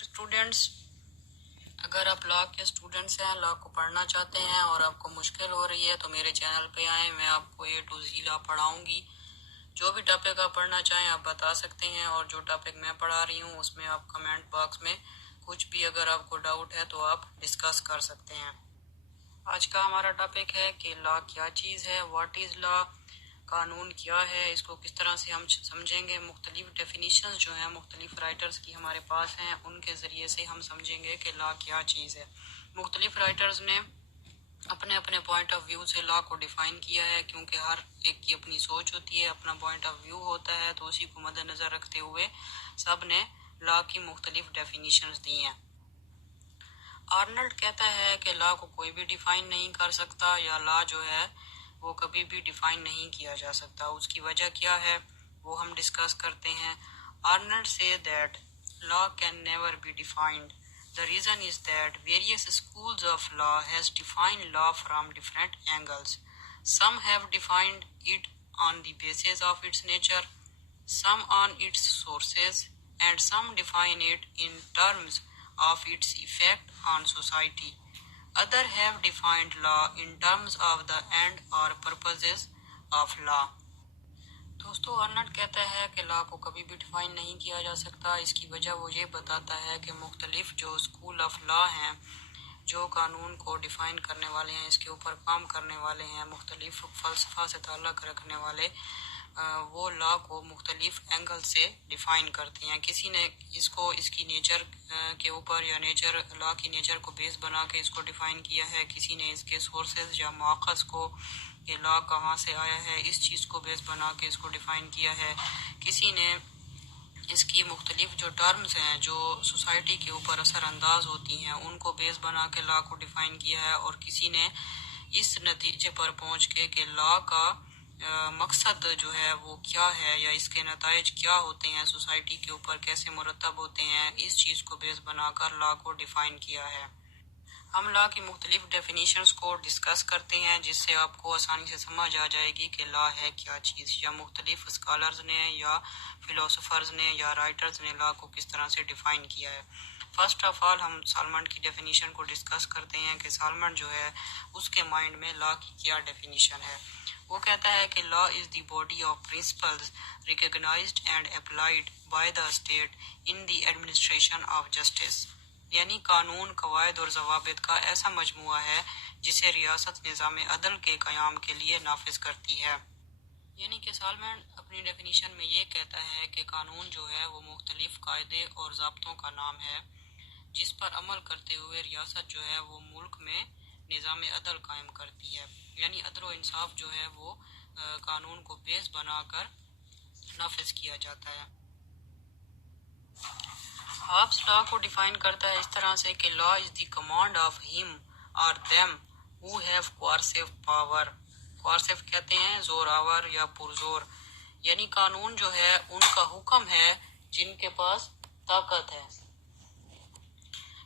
Students, اگر آپ لا کے اسٹوڈینٹس ہیں، لا کو پڑھنا چاہتے ہیں اور آپ کو مشکل ہو رہی ہے تو میرے چینل پہ آئیں، میں آپ کو A to Z لا پڑھاؤں گی۔ جو بھی ٹاپک آپ پڑھنا چاہیں آپ بتا سکتے ہیں، اور جو ٹاپک میں پڑھا رہی ہوں اس میں آپ کمنٹ باکس میں کچھ بھی اگر آپ کو ڈاؤٹ ہے تو آپ ڈسکس کر سکتے ہیں۔ آج کا ہمارا ٹاپک ہے کہ لا کیا چیز ہے، واٹ از لا، قانون کیا ہے، اس کو کس طرح سے ہم سمجھیں گے۔ مختلف ڈیفینیشنز جو ہیں مختلف رائٹرز کی ہمارے پاس ہیں، ان کے ذریعے سے ہم سمجھیں گے کہ لا کیا چیز ہے۔ مختلف رائٹرز نے اپنے اپنے پوائنٹ آف ویو سے لا کو ڈیفائن کیا ہے، کیونکہ ہر ایک کی اپنی سوچ ہوتی ہے، اپنا پوائنٹ آف ویو ہوتا ہے، تو اسی کو مد نظر رکھتے ہوئے سب نے لا کی مختلف ڈیفینیشنز دی ہیں۔ آرنلڈ کہتا ہے کہ لا کو کوئی بھی ڈیفائن نہیں کر سکتا، یا لا جو ہے وہ کبھی بھی ڈیفائن نہیں کیا جا سکتا۔ اس کی وجہ کیا ہے وہ ہم ڈسکس کرتے ہیں۔ Arnold says that law can never be defined. The reason is that various schools of law has defined law from different angles. Some have defined it on the basis of its nature, some on its sources, and some define it in terms of its effect on society. Others have defined law in terms of the end or purposes of law. دوستو، Arnold کہتا ہے کہ لا کو کبھی بھی define نہیں کیا جا سکتا۔ اس کی وجہ وہ یہ بتاتا ہے کہ مختلف جو اسکول آف لا ہیں، جو قانون کو ڈیفائن کرنے والے ہیں، اس کے اوپر کام کرنے والے ہیں، مختلف فلسفہ سے تعلق رکھنے والے، وہ لا کو مختلف اینگل سے ڈیفائن کرتے ہیں۔ کسی نے اس کو اس کی نیچر کے اوپر یا نیچر، لا کی نیچر کو بیس بنا کے اس کو ڈیفائن کیا ہے، کسی نے اس کے سورسز یا مواخذ کو، کہ لا کہاں سے آیا ہے، اس چیز کو بیس بنا کے اس کو ڈیفائن کیا ہے، کسی نے اس کی مختلف جو ٹرمز ہیں جو سوسائٹی کے اوپر اثر انداز ہوتی ہیں ان کو بیس بنا کے لا کو ڈیفائن کیا ہے، اور کسی نے اس نتیجے پر پہنچ کے کہ لا کا مقصد جو ہے وہ کیا ہے، یا اس کے نتائج کیا ہوتے ہیں، سوسائٹی کے اوپر کیسے مرتب ہوتے ہیں، اس چیز کو بیس بنا کر لا کو ڈیفائن کیا ہے۔ ہم لا کی مختلف ڈیفینیشنز کو ڈسکس کرتے ہیں، جس سے آپ کو آسانی سے سمجھ آ جائے گی کہ لا ہے کیا چیز، یا مختلف اسکالرز نے یا فلاسفرز نے یا رائٹرز نے لا کو کس طرح سے ڈیفائن کیا ہے۔ فرسٹ آف آل ہم سالمنٹ کی ڈیفینیشن کو ڈسکس کرتے ہیں کہ سالمنٹ جو ہے اس کے مائنڈ میں لا کی کیا ڈیفینیشن ہے۔ وہ کہتا ہے کہ law is the body of principles recognised and applied by the state in the administration of justice, یعنی قانون، قواعد اور ضوابط کا ایسا مجموعہ ہے جسے ریاست نظام عدل کے قیام کے لیے نافذ کرتی ہے۔ یعنی کہ سالمن اپنی ڈیفینیشن میں یہ کہتا ہے کہ قانون جو ہے وہ مختلف قاعدے اور ضابطوں کا نام ہے جس پر عمل کرتے ہوئے ریاست جو ہے وہ ملک میں نظام عدل قائم کرتی ہے، یعنی عدل و انصاف جو ہے وہ قانون کو بیس بنا کر نافذ کیا جاتا ہے۔ ہابس لا کو ڈیفائن کرتا ہے اس طرح سے کہ law is the command of ہم اور them who have coercive power. coercive کہتے ہیں زور آور یا پرزور، یعنی قانون جو ہے ان کا حکم ہے جن کے پاس طاقت ہے،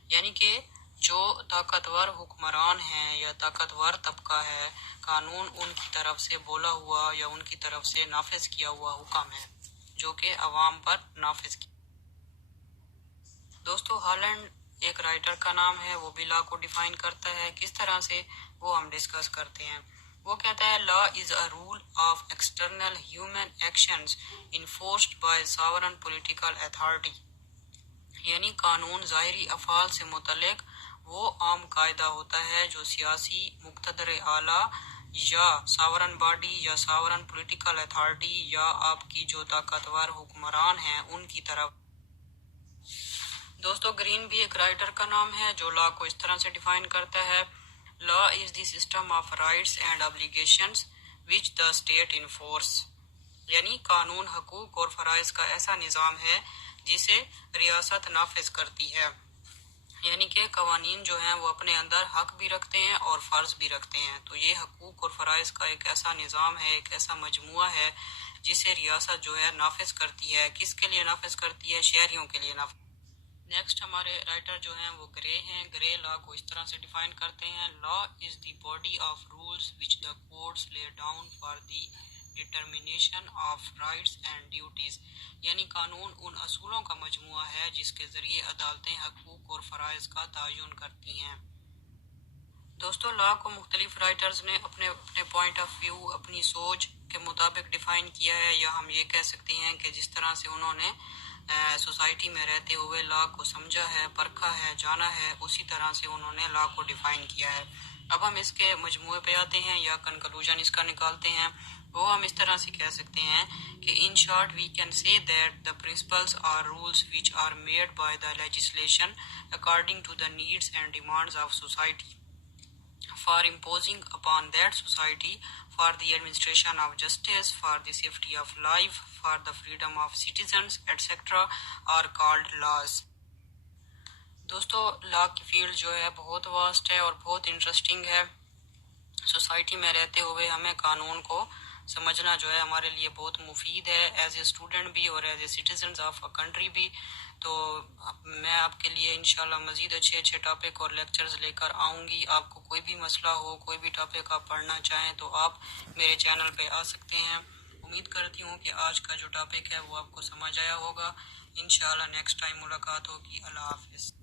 یعنی کہ جو طاقتور حکمران ہیں یا طاقتور طبقہ ہے، قانون ان کی طرف سے بولا ہوا یا ان کی طرف سے نافذ کیا ہوا حکم ہے جو کہ عوام پر نافذ کیا۔ دوستو، ہالینڈ ایک رائٹر کا نام ہے، وہ بھی لا کو ڈیفائن کرتا ہے۔ کس طرح سے وہ ہم ڈسکس کرتے ہیں۔ وہ کہتا ہے law is a rule of external human actions enforced by sovereign political authority, یعنی قانون ظاہری افعال سے متعلق وہ عام قاعدہ ہوتا ہے جو سیاسی مقتدر اعلیٰ یا ساورن باڈی یا ساورن پولیٹیکل اتھارٹی یا آپ کی جو طاقتور حکمران ہیں ان کی طرف۔ دوستو، گرین بھی ایک رائٹر کا نام ہے جو لا کو اس طرح سے ڈیفائن کرتا ہے law is the system of rights and obligations which the state enforce, یعنی قانون، حقوق اور فرائض کا ایسا نظام ہے جسے ریاست نافذ کرتی ہے، یعنی کہ قوانین جو ہیں وہ اپنے اندر حق بھی رکھتے ہیں اور فرض بھی رکھتے ہیں۔ تو یہ حقوق اور فرائض کا ایک ایسا نظام ہے، ایک ایسا مجموعہ ہے جسے ریاست جو ہے نافذ کرتی ہے۔ کس کے لیے نافذ کرتی ہے؟ شہریوں کے لیے نافذ۔ نیکسٹ ہمارے رائٹر جو ہیں وہ گرے ہیں۔ گرے لا کو اس طرح سے ڈیفائن کرتے ہیں law is the body of rules which the courts lay down for the determination of rights and duties، یعنی قانون ان اصولوں کا مجموعہ ہے جس کے ذریعے عدالتیں حقوق اور فرائض کا تعین کرتی ہیں۔ دوستو، لا کو مختلف رائٹرز نے اپنے پوائنٹ آف ویو، اپنی سوچ کے مطابق ڈیفائن کیا ہے، یا ہم یہ کہہ سکتے ہیں کہ جس طرح سے انہوں نے سوسائٹی میں رہتے ہوئے لا کو سمجھا ہے، پرکھا ہے، جانا ہے، اسی طرح سے انہوں نے لا کو ڈیفائن کیا ہے۔ اب ہم اس کے مجموعے پہ آتے ہیں یا کنکلوژن اس کا نکالتے ہیں۔ وہ ہم اس طرح سے کہہ سکتے ہیں کہ in short we can say that the principles or rules which are made by the legislation according to the needs and demands of society for imposing upon that society for the administration of justice, for the safety of life, for the freedom of citizens, etc. are called laws۔ دوستو، لا کی field جو ہے بہت vast ہے اور بہت interesting ہے۔ Society میں رہتے ہوئے ہمیں قانون کو سمجھنا جو ہے ہمارے لیے بہت مفید ہے، ایز اے اسٹوڈنٹ بھی اور as a citizens of a country بھی۔ تو میں آپ کے لیے انشاءاللہ مزید اچھے ٹاپک اور لیکچرز لے کر آؤں گی۔ آپ کو کوئی بھی مسئلہ ہو، کوئی بھی ٹاپک آپ پڑھنا چاہیں تو آپ میرے چینل پہ آ سکتے ہیں۔ امید کرتی ہوں کہ آج کا جو ٹاپک ہے وہ آپ کو سمجھ آیا ہوگا۔ انشاءاللہ نیکسٹ ٹائم ملاقات ہوگی۔ اللہ حافظ۔